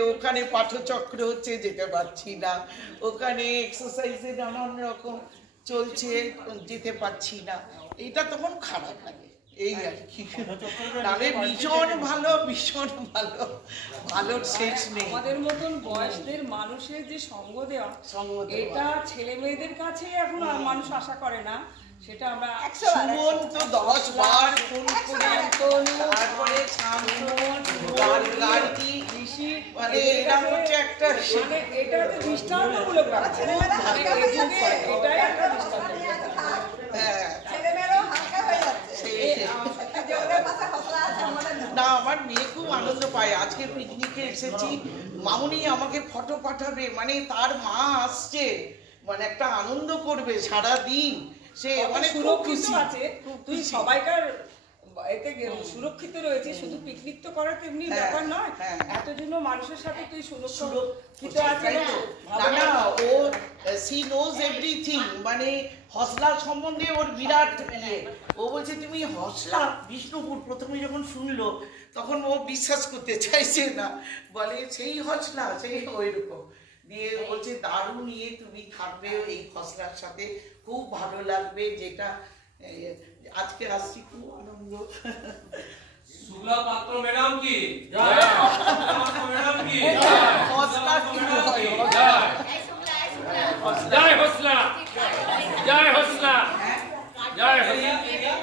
ওখানে পাঠচক্র হচ্ছে, যেতে পারছি না। ওখানে এক্সারসাইজে নানান রকম চলছে, যেতে পারছি না। এটা তখন খারাপ লাগে, এই আর কি। তাহলে ভীষণ ভালো, ভীষণ ভালো, ভালোর শেষ নেই। আমাদের মতন বয়সদের মানুষের যে সঙ্গ দেওয়া, এটা ছেলে মেয়েদের কাছে এখন মানুষ আশা করে না। সেটা আমরা সুমন তো 10 বার ফোন করে, তারপরে মানে এটা হচ্ছে একটা, এটা একটা দৃষ্টান্তমূলক ব্যাপার। এটাই একটা দৃষ্টান্ত। না, আমার মেয়ে খুব আনন্দ পায়। আজকে পিকনিকে এসেছি, মামুনি আমাকে ফটো পাঠাবে, মানে তার মা আসছে, মানে একটা আনন্দ করবে সারা দিন। সে মানে সুরক্ষিত আছে, তুই সবাইকার এতে সুরক্ষিত রয়েছে। শুধু পিকনিক তো করার তেমনি ব্যাপার নয়, এত জন্য মানুষের সাথে তুই সুরক্ষিত আছে। না না, ও সি নোজ এভরিথিং, মানে হসলা সম্বন্ধে ওর বিরাট ইয়ে। ও বলছে তুমি হসলা বিষ্ণুপুর, প্রথমে যখন শুনলো তখন ও বিশ্বাস করতে চাইছে না, বলে সেই হসলা, সেই ওইরকম। দিয়ে বলছে দারুণ ইয়ে, তুমি থাকবে এই হসলার সাথে, খুব ভালো লাগবে। যেটা আজকে আসছি, খুব আনন্দ। শুক্লা পাত্র ম্যাডাম কি ম্যাডাম কি হসলা কি হয়? জয় হোসলা, জয় হোসলা, জয় হোসলা।